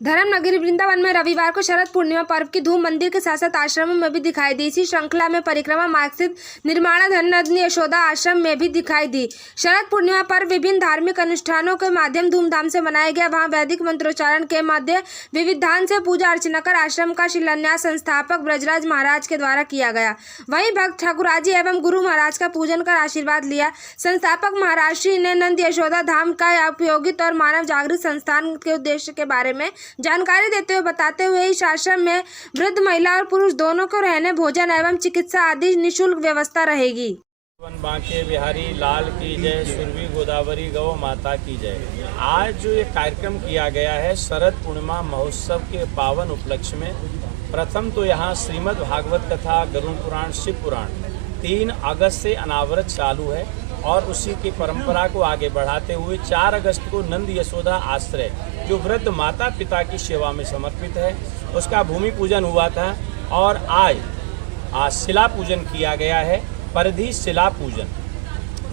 धर्मनगरी वृंदावन में रविवार को शरद पूर्णिमा पर्व की धूम मंदिर के साथ साथ आश्रमों में भी दिखाई दी। इसी श्रृंखला में परिक्रमा मार्ग स्थित निर्माणाधीन नंदी यशोदा आश्रम में भी दिखाई दी। शरद पूर्णिमा पर्व विभिन्न धार्मिक अनुष्ठानों के माध्यम धूमधाम से मनाया गया। वहां वैदिक मंत्रोच्चारण के मध्य विविधान से पूजा अर्चना कर आश्रम का शिलान्यास संस्थापक ब्रजराज महाराज के द्वारा किया गया। वहीं भक्त ठाकुराजी एवं गुरु महाराज का पूजन कर आशीर्वाद लिया। संस्थापक महाराज श्री ने नंद यशोदा धाम का उपयोगित और मानव जागृत संस्थान के उद्देश्य के बारे में जानकारी देते हुए बताते हुए इस आश्रम में वृद्ध महिला और पुरुष दोनों को रहने, भोजन एवं चिकित्सा आदि निःशुल्क व्यवस्था रहेगी। बांके बिहारी लाल की जय, सुरभि गोदावरी गौ माता की जय। आज जो ये कार्यक्रम किया गया है शरद पूर्णिमा महोत्सव के पावन उपलक्ष्य में, प्रथम तो यहाँ श्रीमद् भागवत कथा, गरुड़ पुराण, शिव पुराण 3 अगस्त से अनावरत चालू है और उसी की परंपरा को आगे बढ़ाते हुए 4 अगस्त को नंद यशोदा आश्रय जो वृद्ध माता पिता की सेवा में समर्पित है उसका भूमि पूजन हुआ था और आज शिला पूजन किया गया है, परिधि शिला पूजन,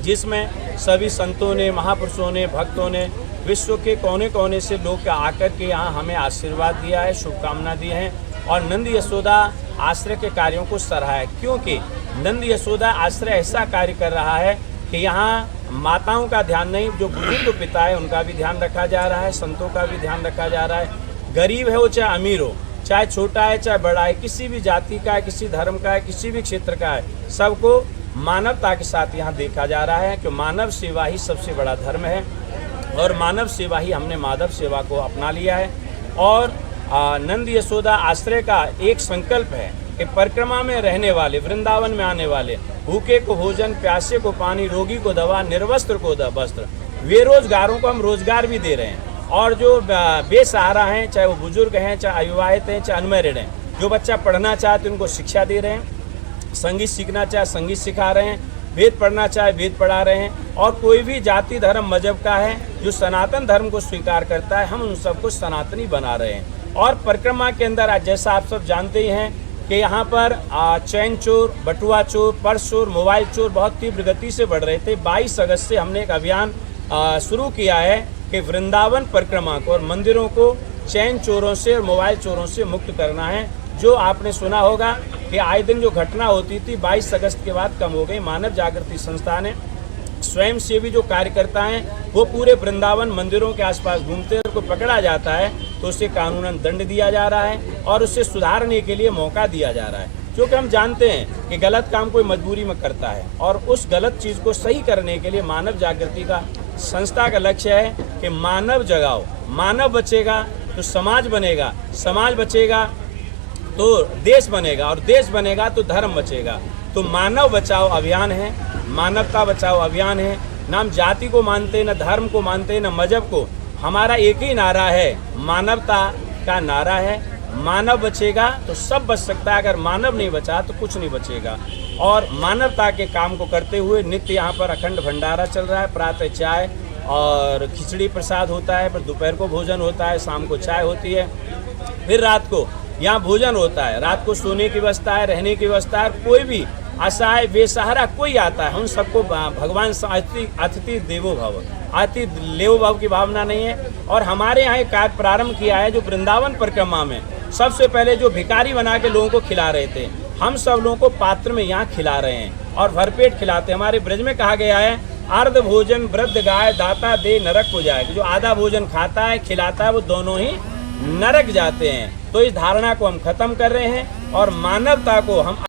जिसमें सभी संतों ने, महापुरुषों ने, भक्तों ने विश्व के कोने कोने से लोग आकर के यहाँ हमें आशीर्वाद दिया है, शुभकामना दी है और नंद यशोदा आश्रय के कार्यों को सराहा है। क्योंकि नंद यशोदा आश्रय ऐसा कार्य कर रहा है कि यहाँ माताओं का ध्यान नहीं, जो बुजुर्ग पिता है उनका भी ध्यान रखा जा रहा है, संतों का भी ध्यान रखा जा रहा है। गरीब है वो चाहे अमीर हो, चाहे छोटा है चाहे बड़ा है, किसी भी जाति का है, किसी धर्म का है, किसी भी क्षेत्र का है, सबको मानवता के साथ यहाँ देखा जा रहा है कि मानव सेवा ही सबसे बड़ा धर्म है और मानव सेवा ही हमने माधव सेवा को अपना लिया है। और नंद यशोदा आश्रय का एक संकल्प है कि परिक्रमा में रहने वाले, वृंदावन में आने वाले, भूखे को भोजन, प्यासे को पानी, रोगी को दवा, निर्वस्त्र को वस्त्र, बेरोजगारों को हम रोजगार भी दे रहे हैं और जो बेसहारा हैं, चाहे वो बुजुर्ग हैं, चाहे अविवाहित हैं, चाहे अनमैरिड हैं, जो बच्चा पढ़ना चाहते उनको शिक्षा दे रहे हैं, संगीत सीखना चाहे संगीत सिखा रहे हैं, वेद पढ़ना चाहे वेद पढ़ा रहे हैं और कोई भी जाति धर्म मजहब का है जो सनातन धर्म को स्वीकार करता है, हम उन सबको सनातनी बना रहे हैं। और परिक्रमा के अंदर जैसा आप सब जानते ही हैं कि यहाँ पर चैन चोर, बटुआ चोर, पर्स चोर, मोबाइल चोर बहुत तीव्र गति से बढ़ रहे थे। 22 अगस्त से हमने एक अभियान शुरू किया है कि वृंदावन परिक्रमा को और मंदिरों को चैन चोरों से और मोबाइल चोरों से मुक्त करना है। जो आपने सुना होगा कि आए दिन जो घटना होती थी 22 अगस्त के बाद कम हो गई। मानव जागृति संस्था ने स्वयं सेवी जो कार्यकर्ता हैं वो पूरे वृंदावन मंदिरों के आसपास घूमते हैं, को पकड़ा जाता है तो उसे कानूनन दंड दिया जा रहा है और उसे सुधारने के लिए मौका दिया जा रहा है। क्योंकि हम जानते हैं कि गलत काम कोई मजबूरी में करता है और उस गलत चीज़ को सही करने के लिए मानव जागृति का संस्था का लक्ष्य है कि मानव जगाओ, मानव बचेगा तो समाज बनेगा, समाज बचेगा तो देश बनेगा और देश बनेगा तो धर्म बचेगा। तो मानव बचाओ अभियान है, मानवता बचाओ अभियान है। ना हम जाति को मानते, न धर्म को मानते, न मजहब को। हमारा एक ही नारा है, मानवता का नारा है। मानव बचेगा तो सब बच सकता है, अगर मानव नहीं बचा तो कुछ नहीं बचेगा। और मानवता के काम को करते हुए नित्य यहाँ पर अखंड भंडारा चल रहा है। प्रातः चाय और खिचड़ी प्रसाद होता है, फिर दोपहर को भोजन होता है, शाम को चाय होती है, फिर रात को यहाँ भोजन होता है। रात को सोने की व्यवस्था है, रहने की व्यवस्था है। कोई भी असहाय बेसहारा कोई आता है उन सबको भगवान अतिथि देवो भव, अतिथि देवो भव की भावना नहीं है। और हमारे यहाँ एक कार्य प्रारंभ किया है जो वृंदावन परिक्रमा में सबसे पहले जो भिखारी बना के लोगों को खिला रहे थे, हम सब लोगों को पात्र में यहाँ खिला रहे हैं और भरपेट खिलाते हैं। हमारे ब्रज में कहा गया है, अर्ध भोजन वृद्ध गाय दाता दे नरक हो जाए। जो आधा भोजन खाता है खिलाता है वो दोनों ही नरक जाते हैं। तो इस धारणा को हम खत्म कर रहे हैं और मानवता को हम